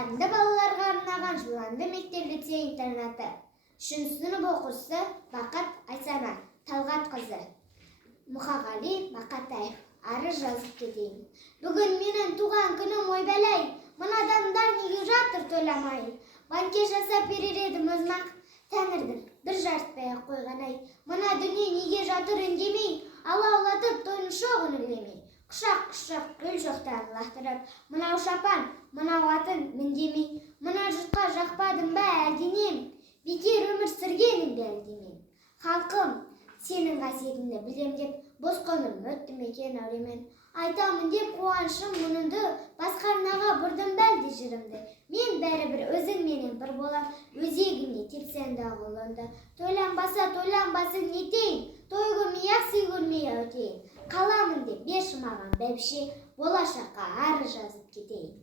Endi balalarga arnagan Julanda mekteplitse internatı. 3 sınıf okusu Bakat Aysana Talgat kızı. Muhagali Bakatayev. Arı жазып keteyim. Bugün menin tuğan günüm oy belay. Mına adamlar nege жатыр to'lamay. Banke жасап берер едім өзмақ. Тәңірдің бір жарытпай қойғанай. Мына дүние неге жатыр үндемей. Алаулатып тойын шоғын үлемей. Құшақ гүл жоқтан лақтырып. Мынау шапан, мынау атын міндемей. Мына жұртқа жақпадым ба әлденем. Бекер өмір сүргенімді әлденем. Халқым, сенің қасиетіңді білем деп, бос қонып өттім екен әуремен. Айтамын деп қуанышым мұнынды, басқа арнаға бұрдым бәлде жырымды. Мен бәрібір өзің менен бір болам, өзегіңе тепсең дағы қолымды. Тойланбасын нетейін, той көрмей ақ сый көрмей өтейін. Қаламын деп бер маған бәйбіше, болашаққа ары жазып кетейін.